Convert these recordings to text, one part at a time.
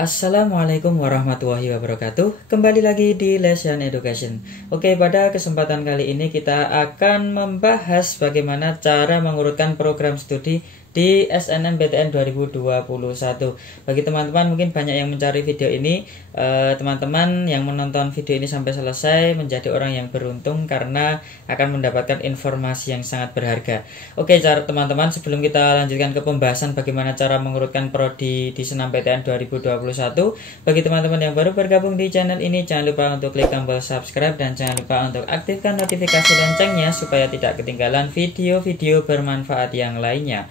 Assalamualaikum warahmatullahi wabarakatuh. Kembali lagi di Lesson Education. Oke, pada kesempatan kali ini kita akan membahas bagaimana cara mengurutkan program studi di SNMPTN 2021. Bagi teman-teman mungkin banyak yang mencari video ini, teman-teman yang menonton video ini sampai selesai menjadi orang yang beruntung karena akan mendapatkan informasi yang sangat berharga. Oke, cara teman-teman, sebelum kita lanjutkan ke pembahasan bagaimana cara mengurutkan prodi di SNMPTN 2021, bagi teman-teman yang baru bergabung di channel ini, jangan lupa untuk klik tombol subscribe dan jangan lupa untuk aktifkan notifikasi loncengnya supaya tidak ketinggalan video-video bermanfaat yang lainnya.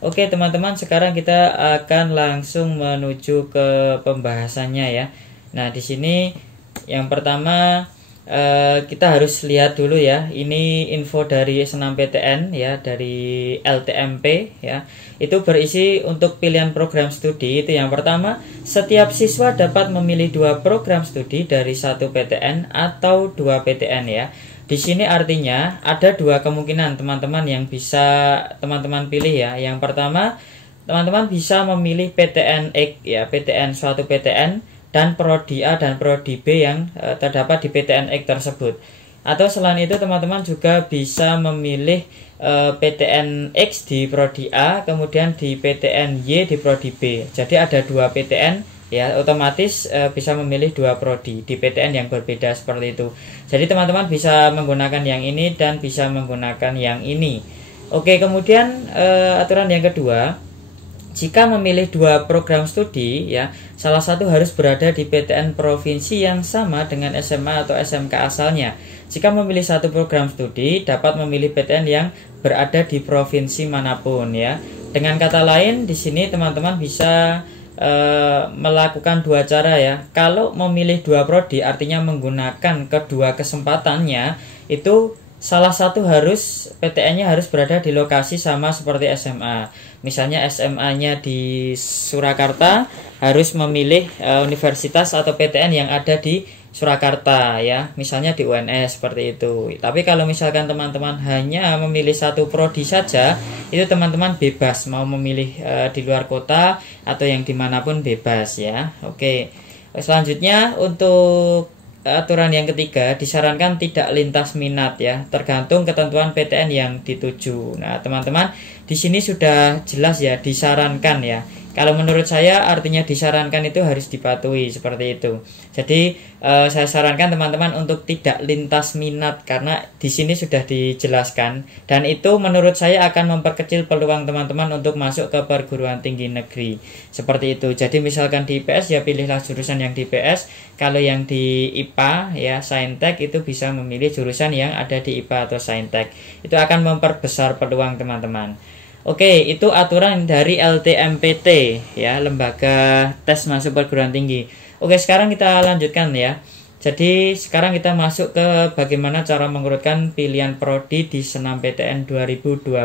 Oke teman-teman, sekarang kita akan langsung menuju ke pembahasannya ya. Nah di sini yang pertama kita harus lihat dulu ya. Ini info dari SNMPTN ya, dari LTMP ya. Itu berisi untuk pilihan program studi. Itu yang pertama, setiap siswa dapat memilih 2 program studi dari 1 PTN atau 2 PTN ya. Di sini artinya ada 2 kemungkinan teman-teman yang bisa teman-teman pilih ya. Yang pertama, teman-teman bisa memilih PTN X ya, PTN suatu PTN dan prodi A dan prodi B yang terdapat di PTN X tersebut. Atau selain itu teman-teman juga bisa memilih PTN X di prodi A, kemudian di PTN Y di prodi B. Jadi ada 2 PTN ya, otomatis bisa memilih 2 prodi di PTN yang berbeda seperti itu. Jadi teman-teman bisa menggunakan yang ini dan bisa menggunakan yang ini. Oke, kemudian aturan yang kedua, jika memilih 2 program studi ya, salah satu harus berada di PTN provinsi yang sama dengan SMA atau SMK asalnya. Jika memilih 1 program studi, dapat memilih PTN yang berada di provinsi manapun ya. Dengan kata lain, di sini teman-teman bisa melakukan 2 cara ya. Kalau memilih 2 prodi artinya menggunakan kedua kesempatannya, itu salah satu harus PTN-nya harus berada di lokasi sama seperti SMA. Misalnya SMA-nya di Surakarta, harus memilih universitas atau PTN yang ada di Surakarta ya, misalnya di UNS seperti itu. Tapi kalau misalkan teman-teman hanya memilih 1 prodi saja, itu teman-teman bebas mau memilih di luar kota atau yang dimanapun bebas ya. Oke, selanjutnya untuk aturan yang ketiga, disarankan tidak lintas minat ya, tergantung ketentuan PTN yang dituju. Nah teman-teman, di sini sudah jelas ya, disarankan ya. Kalau menurut saya artinya disarankan itu harus dipatuhi seperti itu. Jadi saya sarankan teman-teman untuk tidak lintas minat karena di sini sudah dijelaskan, dan itu menurut saya akan memperkecil peluang teman-teman untuk masuk ke perguruan tinggi negeri. Seperti itu. Jadi misalkan di IPS ya pilihlah jurusan yang di IPS. Kalau yang di IPA ya Saintek itu bisa memilih jurusan yang ada di IPA atau Saintek. Itu akan memperbesar peluang teman-teman. Oke, itu aturan dari LTMPT ya, Lembaga Tes Masuk Perguruan Tinggi. Oke, sekarang kita lanjutkan ya. Jadi sekarang kita masuk ke bagaimana cara mengurutkan pilihan prodi di SNMPTN 2021.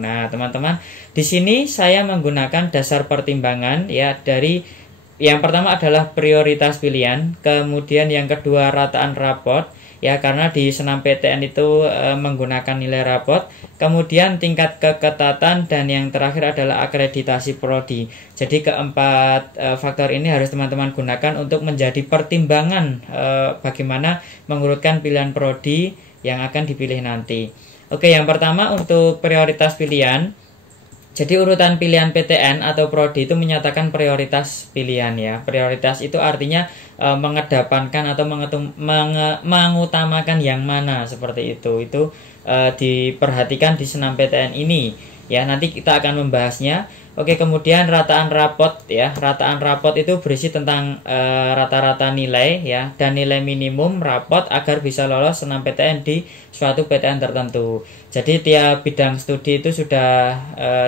Nah, teman-teman, di sini saya menggunakan dasar pertimbangan ya, dari yang pertama adalah prioritas pilihan, kemudian yang kedua rataan rapot ya, karena di SNMPTN itu menggunakan nilai rapot, kemudian tingkat keketatan, dan yang terakhir adalah akreditasi prodi. Jadi keempat faktor ini harus teman-teman gunakan untuk menjadi pertimbangan bagaimana mengurutkan pilihan prodi yang akan dipilih nanti. Oke, yang pertama untuk prioritas pilihan. Jadi urutan pilihan PTN atau prodi itu menyatakan prioritas pilihan ya. Prioritas itu artinya mengedepankan atau mengutamakan yang mana, seperti itu. Itu diperhatikan di SNMPTN ini ya. Nanti kita akan membahasnya. Oke, kemudian rataan rapot ya. Rataan rapot itu berisi tentang rata-rata nilai ya, dan nilai minimum rapot agar bisa lolos SNMPTN di suatu PTN tertentu. Jadi tiap bidang studi itu sudah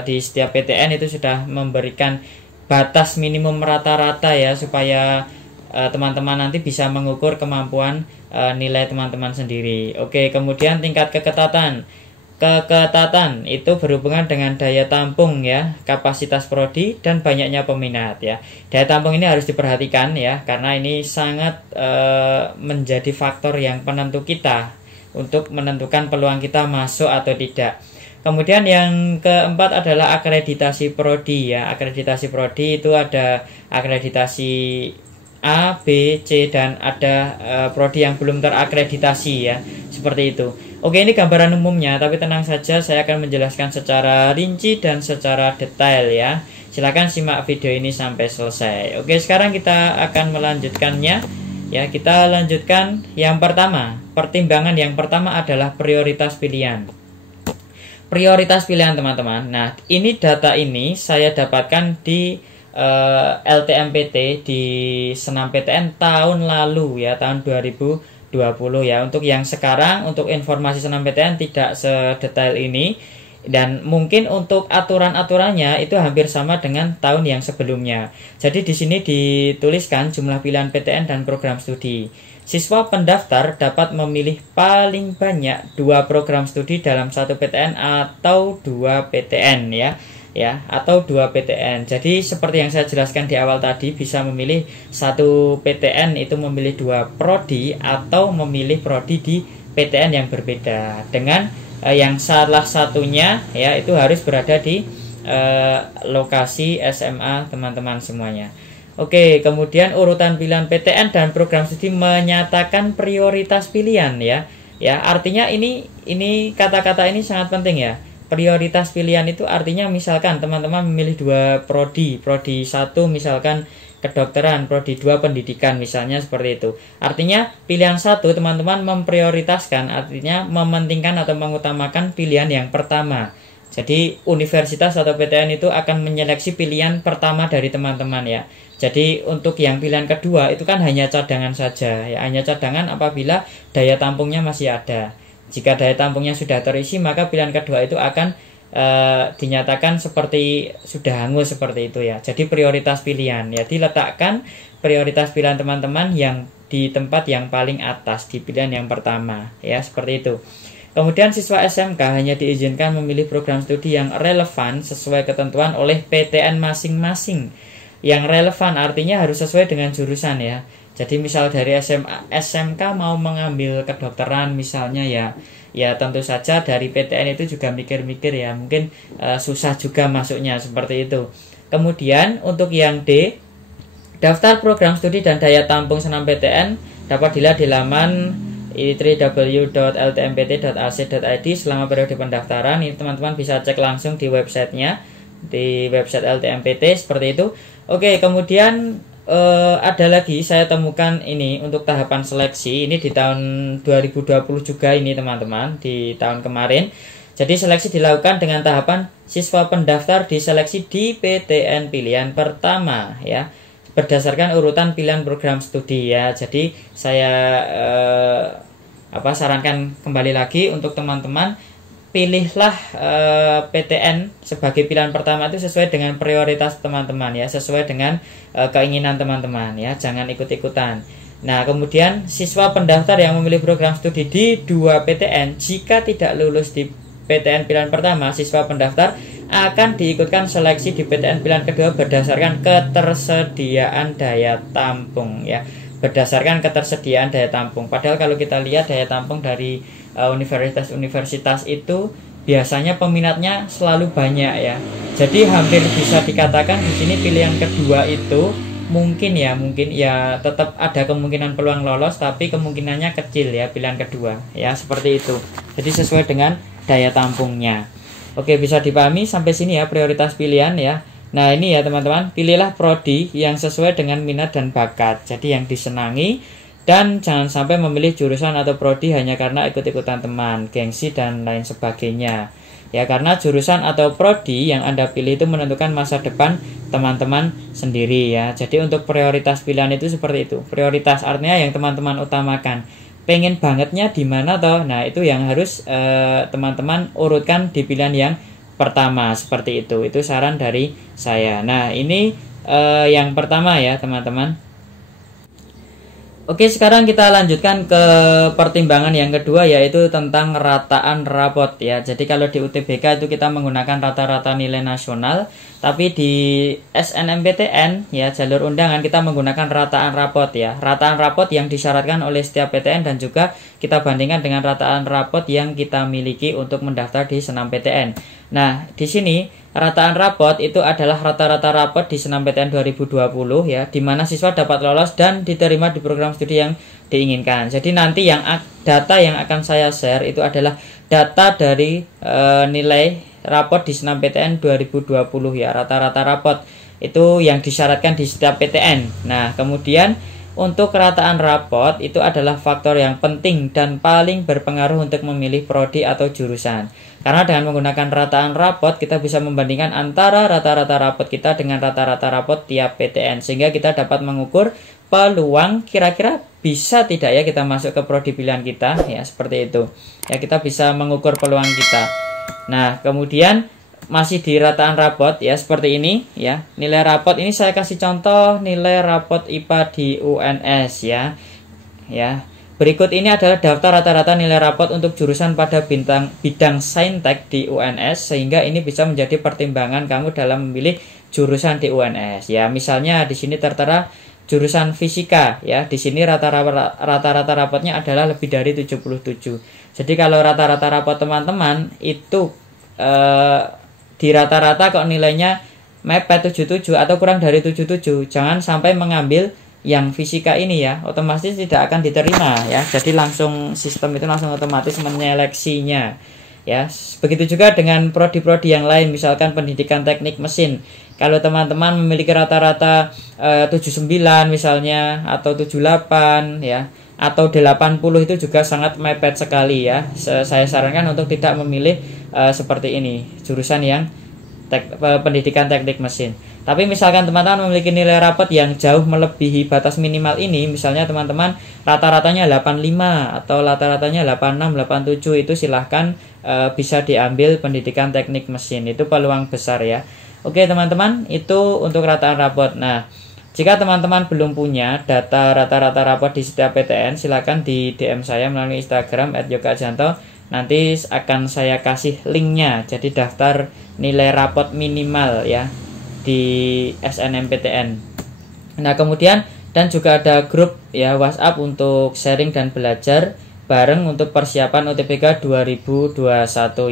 di setiap PTN itu sudah memberikan batas minimum rata-rata ya, supaya teman-teman nanti bisa mengukur kemampuan nilai teman-teman sendiri. Oke, kemudian tingkat keketatan. Keketatan itu berhubungan dengan daya tampung ya, kapasitas prodi, dan banyaknya peminat ya. Daya tampung ini harus diperhatikan ya, karena ini sangat menjadi faktor yang penentu kita untuk menentukan peluang kita masuk atau tidak. Kemudian yang keempat adalah akreditasi prodi ya. Akreditasi prodi itu ada akreditasi A, B, C, dan ada prodi yang belum terakreditasi ya. Seperti itu. Oke, ini gambaran umumnya, tapi tenang saja, saya akan menjelaskan secara rinci dan secara detail ya. Silakan simak video ini sampai selesai. Oke, sekarang kita akan melanjutkannya. Ya, kita lanjutkan yang pertama. Pertimbangan yang pertama adalah prioritas pilihan. Prioritas pilihan teman-teman. Nah, ini data ini saya dapatkan di LTMPT di Senam PTN tahun lalu ya, tahun 2020 ya. Untuk yang sekarang, untuk informasi Senam PTN tidak sedetail ini, dan mungkin untuk aturan-aturannya itu hampir sama dengan tahun yang sebelumnya. Jadi di sini dituliskan jumlah pilihan PTN dan program studi. Siswa pendaftar dapat memilih paling banyak 2 program studi dalam 1 PTN atau 2 PTN ya, atau 2 PTN. Jadi seperti yang saya jelaskan di awal tadi, bisa memilih 1 PTN itu memilih 2 prodi atau memilih prodi di PTN yang berbeda, dengan yang salah satunya ya itu harus berada di lokasi SMA teman-teman semuanya. Oke, kemudian urutan pilihan PTN dan program studi menyatakan prioritas pilihan ya. Ya, artinya ini kata-kata ini sangat penting ya. Prioritas pilihan itu artinya misalkan teman-teman memilih 2 prodi 1 misalkan kedokteran, prodi 2 pendidikan misalnya seperti itu. Artinya pilihan 1 teman-teman memprioritaskan, artinya mementingkan atau mengutamakan pilihan yang pertama. Jadi universitas atau PTN itu akan menyeleksi pilihan pertama dari teman-teman ya. Jadi untuk yang pilihan kedua itu kan hanya cadangan saja ya, hanya cadangan apabila daya tampungnya masih ada. Jika daya tampungnya sudah terisi, maka pilihan kedua itu akan dinyatakan seperti sudah hangus seperti itu ya. Jadi prioritas pilihan ya, diletakkan prioritas pilihan teman-teman yang di tempat yang paling atas di pilihan yang pertama ya, seperti itu. Kemudian siswa SMK hanya diizinkan memilih program studi yang relevan sesuai ketentuan oleh PTN masing-masing. Yang relevan artinya harus sesuai dengan jurusan ya. Jadi misal dari SMK mau mengambil kedokteran misalnya ya tentu saja dari PTN itu juga mikir-mikir ya, mungkin susah juga masuknya seperti itu. Kemudian untuk yang D, daftar program studi dan daya tampung Senam PTN dapat dilihat di laman www.ltmpt.ac.id selama periode pendaftaran. Ini teman-teman bisa cek langsung di websitenya, di website LTMPT seperti itu. Oke, kemudian ada lagi saya temukan ini untuk tahapan seleksi. Ini di tahun 2020 juga ini teman-teman, di tahun kemarin. Jadi seleksi dilakukan dengan tahapan siswa pendaftar diseleksi di PTN pilihan pertama ya, berdasarkan urutan pilihan program studi ya. Jadi saya sarankan kembali lagi untuk teman-teman, pilihlah PTN sebagai pilihan pertama itu sesuai dengan prioritas teman-teman ya, sesuai dengan keinginan teman-teman ya, jangan ikut-ikutan. Nah, kemudian siswa pendaftar yang memilih program studi di 2 PTN, jika tidak lulus di PTN pilihan pertama, siswa pendaftar akan diikutkan seleksi di PTN pilihan kedua berdasarkan ketersediaan daya tampung ya, berdasarkan ketersediaan daya tampung. Padahal kalau kita lihat daya tampung dari universitas-universitas itu biasanya peminatnya selalu banyak ya. Jadi hampir bisa dikatakan di sini pilihan kedua itu mungkin ya tetap ada kemungkinan peluang lolos, tapi kemungkinannya kecil ya pilihan kedua ya, seperti itu. Jadi sesuai dengan daya tampungnya. Oke, bisa dipahami sampai sini ya prioritas pilihan ya. Nah, ini ya teman-teman, pilihlah prodi yang sesuai dengan minat dan bakat, jadi yang disenangi, dan jangan sampai memilih jurusan atau prodi hanya karena ikut-ikutan teman, gengsi dan lain sebagainya ya, karena jurusan atau prodi yang Anda pilih itu menentukan masa depan teman-teman sendiri ya. Jadi untuk prioritas pilihan itu seperti itu. Prioritas artinya yang teman-teman utamakan, pengen bangetnya di mana toh. Nah, itu yang harus teman-teman urutkan di pilihan yang pertama seperti itu. Itu saran dari saya. Nah, ini yang pertama ya teman-teman. Oke, sekarang kita lanjutkan ke pertimbangan yang kedua, yaitu tentang rataan rapot ya. Jadi kalau di UTBK itu kita menggunakan rata-rata nilai nasional, tapi di SNMPTN ya, jalur undangan, kita menggunakan rataan rapot ya. Rataan rapot yang disyaratkan oleh setiap PTN dan juga kita bandingkan dengan rataan rapot yang kita miliki untuk mendaftar di Senam PTN. Nah, di sini rataan rapot itu adalah rata-rata rapot di Senam PTN 2020 ya, di mana siswa dapat lolos dan diterima di program studi yang diinginkan. Jadi nanti data yang akan saya share itu adalah data dari nilai rapot di Senam PTN 2020 ya, rata-rata rapot itu yang disyaratkan di setiap PTN. Nah, kemudian untuk rataan rapot itu adalah faktor yang penting dan paling berpengaruh untuk memilih prodi atau jurusan. Karena dengan menggunakan rataan rapot, kita bisa membandingkan antara rata-rata rapot kita dengan rata-rata rapot tiap PTN. Sehingga kita dapat mengukur peluang kira-kira bisa tidak ya kita masuk ke prodi pilihan kita. Ya, seperti itu. Ya, kita bisa mengukur peluang kita. Nah, kemudian masih di rataan rapot ya, seperti ini ya. Nilai rapot ini saya kasih contoh nilai rapot IPA di UNS ya. Ya. Berikut ini adalah daftar rata-rata nilai rapot untuk jurusan pada bidang saintek di UNS, sehingga ini bisa menjadi pertimbangan kamu dalam memilih jurusan di UNS. Ya, misalnya di sini tertera jurusan fisika ya. Di sini rata-rata rapotnya adalah lebih dari 77. Jadi kalau rata-rata rapot teman-teman itu di rata-rata kok nilainya mepet 77 atau kurang dari 77, jangan sampai mengambil yang fisika ini ya, otomatis tidak akan diterima ya. Jadi langsung sistem itu langsung otomatis menyeleksinya ya. Begitu juga dengan prodi-prodi yang lain, misalkan pendidikan teknik mesin. Kalau teman-teman memiliki rata-rata 79 misalnya atau 78 ya, atau 80 itu juga sangat mepet sekali ya. Saya sarankan untuk tidak memilih seperti ini, jurusan yang pendidikan teknik mesin. Tapi misalkan teman-teman memiliki nilai rapot yang jauh melebihi batas minimal ini, misalnya teman-teman rata-ratanya 85 atau rata-ratanya 86, 87, itu silahkan bisa diambil pendidikan teknik mesin. Itu peluang besar ya. Oke teman-teman, itu untuk rataan rapot. Nah, jika teman-teman belum punya data rata-rata rapot di setiap PTN, silahkan di DM saya melalui Instagram @yogajanto. Nanti akan saya kasih linknya. Jadi daftar nilai rapot minimal ya di SNMPTN. Nah, kemudian dan juga ada grup ya WhatsApp untuk sharing dan belajar bareng untuk persiapan UTBK 2021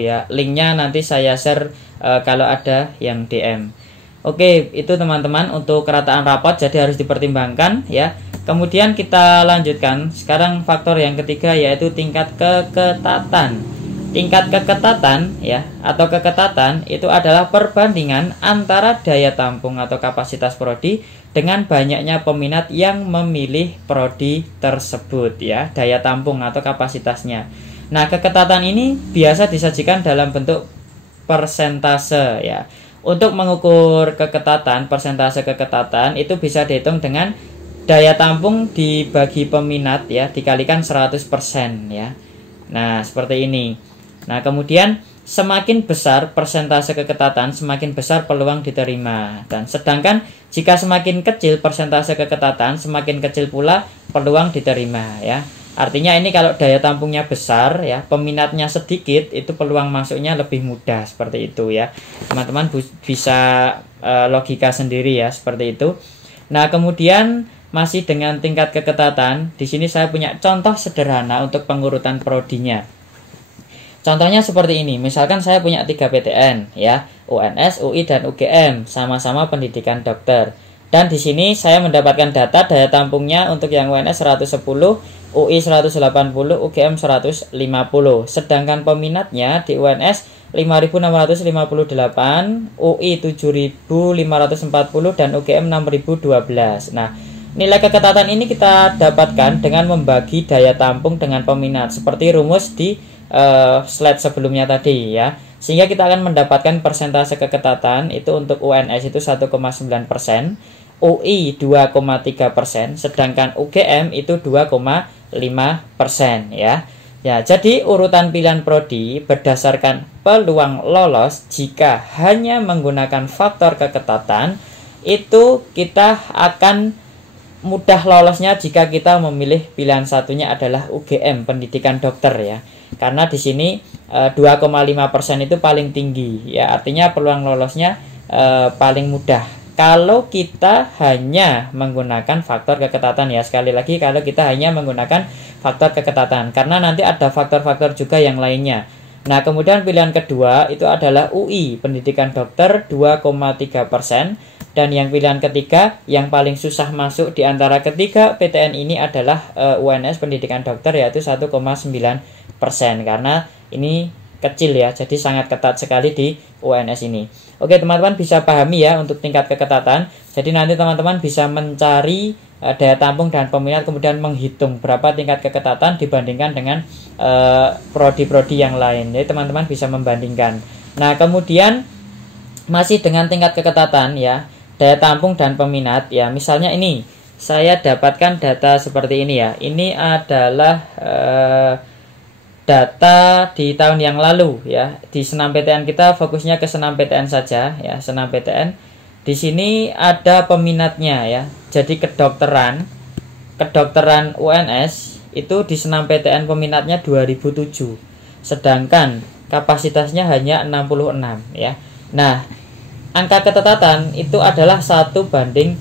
ya. Linknya nanti saya share kalau ada yang DM. Oke, itu teman-teman untuk rataan rapot, jadi harus dipertimbangkan ya. Kemudian kita lanjutkan sekarang faktor yang ketiga, yaitu tingkat keketatan. Tingkat keketatan ya atau keketatan itu adalah perbandingan antara daya tampung atau kapasitas prodi dengan banyaknya peminat yang memilih prodi tersebut ya, daya tampung atau kapasitasnya. Nah, keketatan ini biasa disajikan dalam bentuk persentase ya. Untuk mengukur keketatan, persentase keketatan itu bisa dihitung dengan daya tampung dibagi peminat ya, dikalikan 100% ya. Nah, seperti ini. Nah, kemudian semakin besar persentase keketatan, semakin besar peluang diterima. Dan sedangkan jika semakin kecil persentase keketatan, semakin kecil pula peluang diterima ya. Artinya ini kalau daya tampungnya besar ya, peminatnya sedikit, itu peluang masuknya lebih mudah, seperti itu ya. Teman-teman bisa logika sendiri ya, seperti itu. Nah, kemudian masih dengan tingkat keketatan, di sini saya punya contoh sederhana untuk pengurutan prodinya. Contohnya seperti ini, misalkan saya punya 3 PTN ya, UNS, UI, dan UGM, sama-sama pendidikan dokter. Dan di sini saya mendapatkan data daya tampungnya untuk yang UNS 110, UI 180, UGM 150. Sedangkan peminatnya di UNS 5.658, UI 7.540, dan UGM 6.012. Nah, nilai keketatan ini kita dapatkan dengan membagi daya tampung dengan peminat, seperti rumus di slide sebelumnya tadi ya. Sehingga kita akan mendapatkan persentase keketatan itu untuk UNS itu 1,9%, UI 2,3%, sedangkan UGM itu 2,5% ya. Ya, jadi urutan pilihan prodi berdasarkan peluang lolos jika hanya menggunakan faktor keketatan itu kita akan mudah lolosnya jika kita memilih pilihan satunya adalah UGM pendidikan dokter ya. Karena di sini 2,5% itu paling tinggi ya. Artinya peluang lolosnya paling mudah. Kalau kita hanya menggunakan faktor keketatan ya, sekali lagi kalau kita hanya menggunakan faktor keketatan, karena nanti ada faktor-faktor juga yang lainnya. Nah, kemudian pilihan kedua itu adalah UI pendidikan dokter 2,3%, dan yang pilihan ketiga yang paling susah masuk di antara ketiga PTN ini adalah UNS pendidikan dokter, yaitu 1,9%, karena ini kecil ya, jadi sangat ketat sekali di UNS ini. Oke, teman-teman bisa pahami ya untuk tingkat keketatan. Jadi nanti teman-teman bisa mencari daya tampung dan peminat, kemudian menghitung berapa tingkat keketatan dibandingkan dengan prodi-prodi yang lain. Jadi teman-teman bisa membandingkan. Nah, kemudian masih dengan tingkat keketatan ya, daya tampung dan peminat ya. Misalnya ini saya dapatkan data seperti ini ya. Ini adalah data di tahun yang lalu ya. Di senam PTN kita fokusnya ke senam PTN saja ya, senam PTN. Di sini ada peminatnya ya. Jadi kedokteran UNS itu di senam PTN peminatnya 2007. Sedangkan kapasitasnya hanya 66 ya. Nah, angka ketatan itu adalah 1:30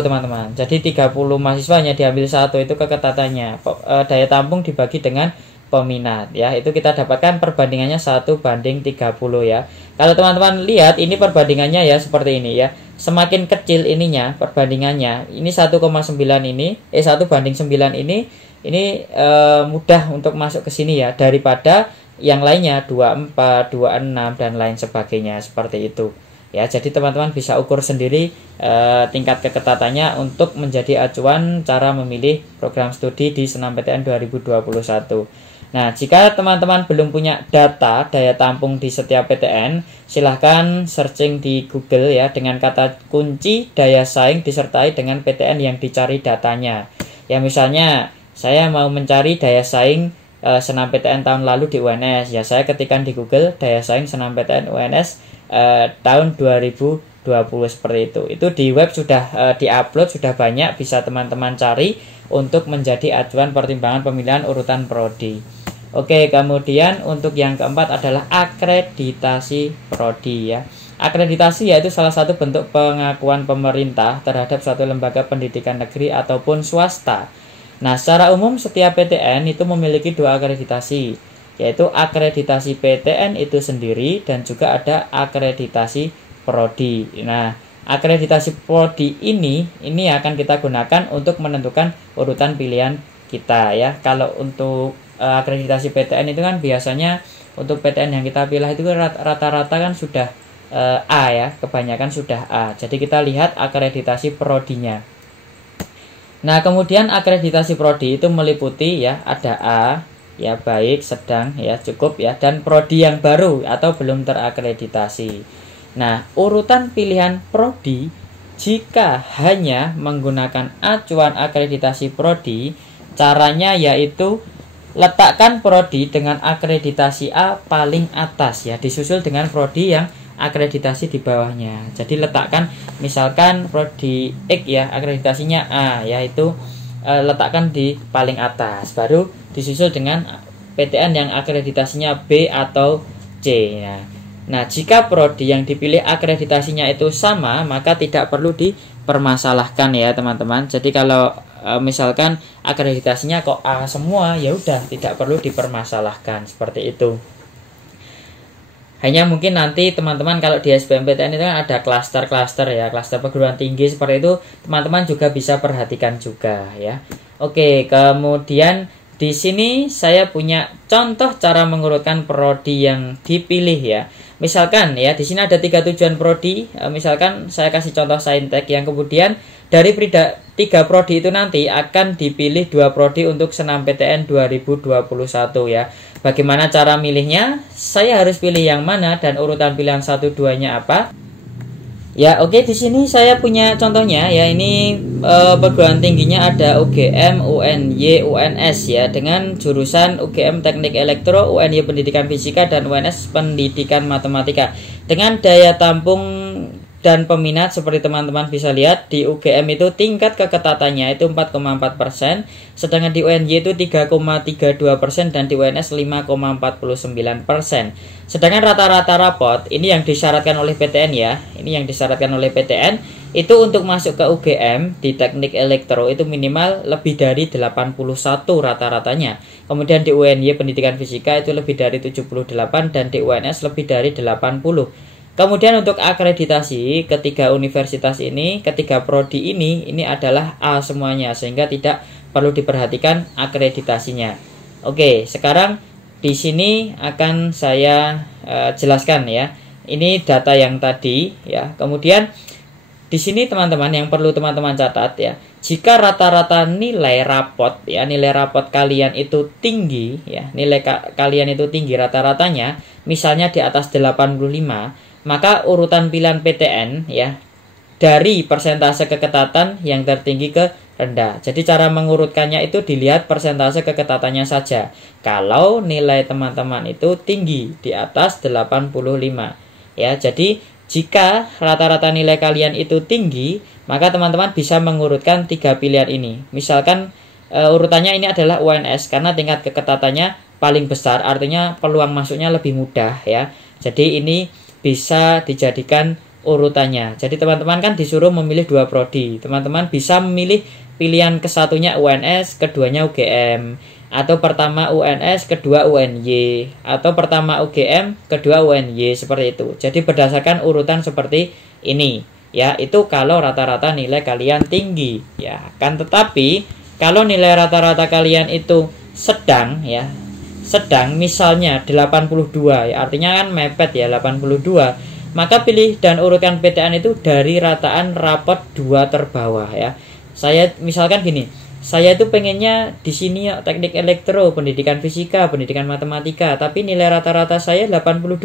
teman-teman. Jadi 30 mahasiswanya diambil 1, itu keketatannya. Daya tampung dibagi dengan peminat ya, itu kita dapatkan perbandingannya 1:30 ya. Kalau teman-teman lihat ini perbandingannya ya seperti ini ya. Semakin kecil ininya perbandingannya, ini 1,9 ini 1:9 ini mudah untuk masuk ke sini ya, daripada yang lainnya 24, 26 dan lain sebagainya seperti itu. Ya, jadi teman-teman bisa ukur sendiri tingkat keketatannya untuk menjadi acuan cara memilih program studi di senam PTN 2021. Nah, jika teman-teman belum punya data daya tampung di setiap PTN, silahkan searching di Google ya dengan kata kunci daya saing disertai dengan PTN yang dicari datanya. Ya, misalnya saya mau mencari daya saing senam PTN tahun lalu di UNS, ya saya ketikkan di Google daya saing senam PTN UNS tahun 2020 seperti itu. Itu di web sudah diupload, sudah banyak, bisa teman-teman cari untuk menjadi acuan pertimbangan pemilihan urutan prodi. Oke, kemudian untuk yang keempat adalah akreditasi prodi ya. Akreditasi yaitu salah satu bentuk pengakuan pemerintah terhadap suatu lembaga pendidikan negeri ataupun swasta. Nah, secara umum setiap PTN itu memiliki 2 akreditasi, yaitu akreditasi PTN itu sendiri dan juga ada akreditasi prodi. Nah, akreditasi prodi ini akan kita gunakan untuk menentukan urutan pilihan kita ya. Kalau untuk akreditasi PTN itu kan biasanya untuk PTN yang kita pilih itu rata-rata kan sudah A ya, kebanyakan sudah A. Jadi kita lihat akreditasi prodinya. Nah, kemudian akreditasi prodi itu meliputi ya, ada A ya, baik, sedang ya, cukup ya, dan prodi yang baru atau belum terakreditasi. Nah, urutan pilihan prodi jika hanya menggunakan acuan akreditasi prodi, caranya yaitu letakkan prodi dengan akreditasi A paling atas ya, disusul dengan prodi yang akreditasi di bawahnya. Jadi letakkan misalkan prodi X ya, akreditasinya A, yaitu letakkan di paling atas, baru disusul dengan PTN yang akreditasinya B atau C ya. Nah, jika prodi yang dipilih akreditasinya itu sama, maka tidak perlu dipermasalahkan ya teman-teman. Jadi kalau misalkan akreditasinya kok A semua, ya udah tidak perlu dipermasalahkan seperti itu. Hanya mungkin nanti teman-teman kalau di SBMPTN itu kan ada klaster-klaster ya, klaster perguruan tinggi seperti itu, teman-teman juga bisa perhatikan juga ya. Oke, kemudian di sini saya punya contoh cara mengurutkan prodi yang dipilih ya. Misalkan ya, di sini ada 3 tujuan prodi. Misalkan saya kasih contoh Saintek, yang kemudian dari 3 prodi itu nanti akan dipilih 2 prodi untuk senam PTN 2021 ya. Bagaimana cara milihnya? Saya harus pilih yang mana dan urutan pilihan 1-2-nya apa? Ya, oke, di sini saya punya contohnya ya. Ini perguruan tingginya ada UGM, UNY, UNS ya, dengan jurusan UGM Teknik Elektro, UNY Pendidikan Fisika, dan UNS Pendidikan Matematika. Dengan daya tampung dan peminat. Seperti teman-teman bisa lihat di UGM itu tingkat keketatannya itu 4,4%, sedangkan di UNY itu 3,32% dan di UNS 5,49%. Sedangkan rata-rata rapot ini yang disyaratkan oleh PTN ya, ini yang disyaratkan oleh PTN itu untuk masuk ke UGM di teknik elektro itu minimal lebih dari 81 rata-ratanya. Kemudian di UNY pendidikan fisika itu lebih dari 78 dan di UNS lebih dari 80. Kemudian untuk akreditasi ketiga universitas ini, ketiga prodi ini adalah A semuanya, sehingga tidak perlu diperhatikan akreditasinya. Oke, sekarang di sini akan saya jelaskan ya. Ini data yang tadi ya. Kemudian di sini teman-teman yang perlu teman-teman catat ya. Jika rata-rata nilai rapot ya, nilai rapot kalian itu tinggi ya, nilai kalian itu tinggi rata-ratanya, misalnya di atas 85, maka urutan pilihan PTN ya dari persentase keketatan yang tertinggi ke rendah. Jadi cara mengurutkannya itu dilihat persentase keketatannya saja. Kalau nilai teman-teman itu tinggi di atas 85 ya. Jadi jika rata-rata nilai kalian itu tinggi, maka teman-teman bisa mengurutkan 3 pilihan ini. Misalkan urutannya ini adalah UNS karena tingkat keketatannya paling besar, artinya peluang masuknya lebih mudah ya. Jadi ini bisa dijadikan urutannya. Jadi teman-teman kan disuruh memilih 2 prodi. Teman-teman bisa memilih pilihan kesatunya UNS, keduanya UGM, atau pertama UNS, kedua UNY, atau pertama UGM, kedua UNY, seperti itu. Jadi berdasarkan urutan seperti ini ya. Itu kalau rata-rata nilai kalian tinggi ya. Kan tetapi kalau nilai rata-rata kalian itu sedang ya, sedang misalnya 82 ya, artinya kan mepet ya 82, maka pilih dan urutkan PTN itu dari rataan rapot 2 terbawah ya. Saya misalkan gini, saya itu pengennya di sini ya, teknik elektro, pendidikan fisika, pendidikan matematika, tapi nilai rata-rata saya 82.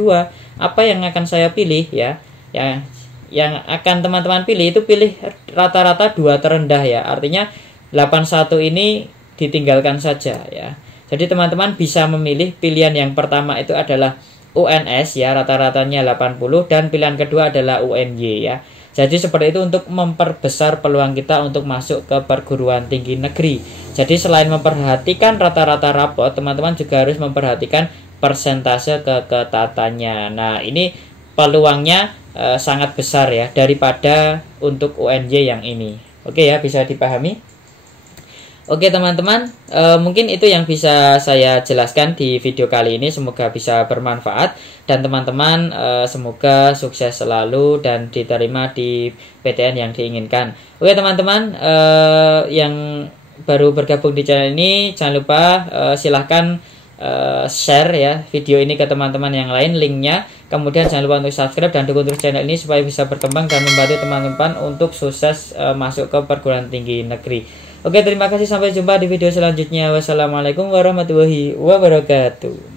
Apa yang akan saya pilih ya? Ya, yang akan teman-teman pilih itu pilih rata-rata 2 terendah ya. Artinya 81 ini ditinggalkan saja ya. Jadi teman-teman bisa memilih pilihan yang pertama itu adalah UNS ya, rata-ratanya 80, dan pilihan kedua adalah UNY ya. Jadi seperti itu untuk memperbesar peluang kita untuk masuk ke perguruan tinggi negeri. Jadi selain memperhatikan rata-rata rapot, teman-teman juga harus memperhatikan persentase keketatannya. Nah, ini peluangnya sangat besar ya daripada untuk UNY yang ini. Oke ya, bisa dipahami? Oke teman-teman, mungkin itu yang bisa saya jelaskan di video kali ini. Semoga bisa bermanfaat dan teman-teman semoga sukses selalu dan diterima di PTN yang diinginkan. Oke teman-teman, yang baru bergabung di channel ini, jangan lupa silahkan share ya video ini ke teman-teman yang lain, linknya. Kemudian jangan lupa untuk subscribe dan dukung terus channel ini supaya bisa berkembang dan membantu teman-teman untuk sukses masuk ke perguruan tinggi negeri. Oke, terima kasih, sampai jumpa di video selanjutnya. Wassalamualaikum warahmatullahi wabarakatuh.